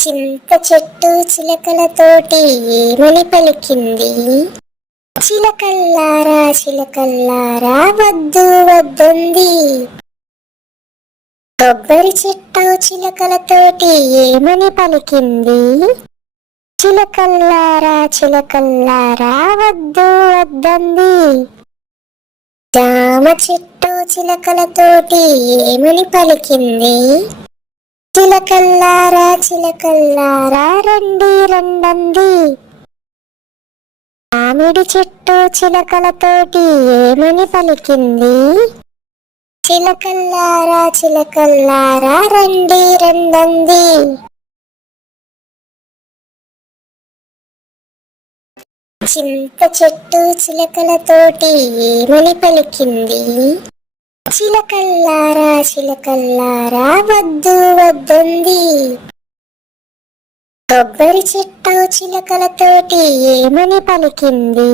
చింత చెట్టు చిలకలతోటి ఏమని పలికింది చిలకల్లారా చిలకల్లారా వద్దు వద్దంది కొబ్బరి చెట్టు చిలకలతోటి ఏమని పలికింది చిలకల్లారా చిలకల్లారా వద్దు వద్దంది జామ చెట్టు చిలకలతోటి ఏమని పలికింది చిలకల్లారా చిలకల్లారా రండి రండంది మామిడి చెట్టు చిలకలతోటి ఏమని పలికింది చిలకల్లారా చిలకల్లారా రండి రండంది చింత చెట్టు చిలకలతోటి ఏమని పలికింది చిలకల్లారా చిలకల్లారా వద్దు వద్దంది కొబ్బరి చెట్టు చిలకలతోటి ఏమని పలికింది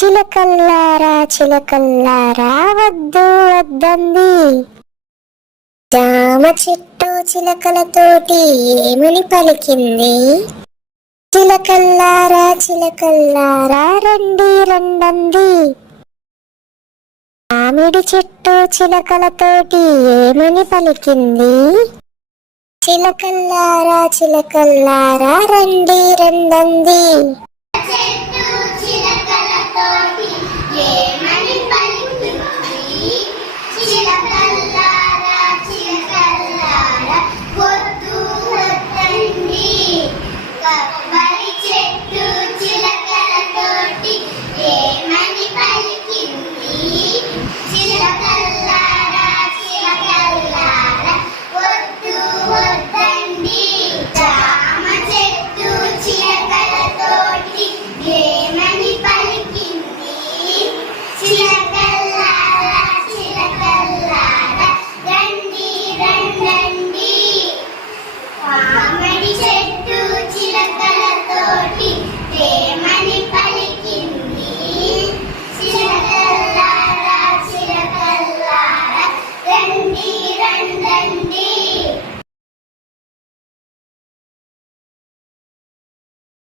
చిలకల్లారా చిలకల్లారా వద్దు వద్దంది జామ చెట్టు చిలకలతోటి ఏమని పలికింది చిలకల్లారా చిలకల్లారా రండి రండంది మామిడి చెట్టు చిలకలతోటి ఏమని పలికింది చిలకల్లారా చిలకల్లారా రండి రండంది